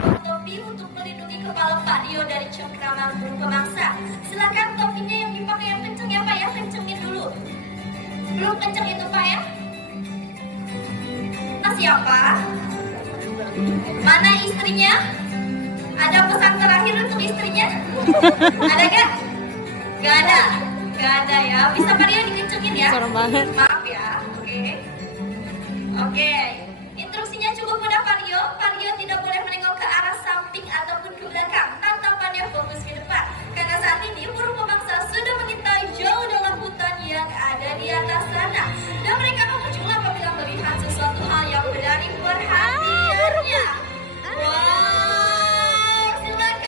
topi untuk melindungi kepala Pak Rio dari cengkraman burung pemangsa. Silakan topinya yang dipakai yang kenceng ya Pak ya, kencengin dulu. Belum kenceng itu Pak ya? Nah siapa? Mana istrinya? Ada pesan terakhir untuk istrinya? Ada gak? Gak ada? Gak ada ya. Bisa Pak Rio dikencengin ya? Serem banget. Maaf ya. Oke. Instruksinya cukup mudah Pak Rio. Pak Rio tidak boleh menengok ke arah samping ataupun ke belakang. Tatapannya fokus ke depan. Karena saat ini burung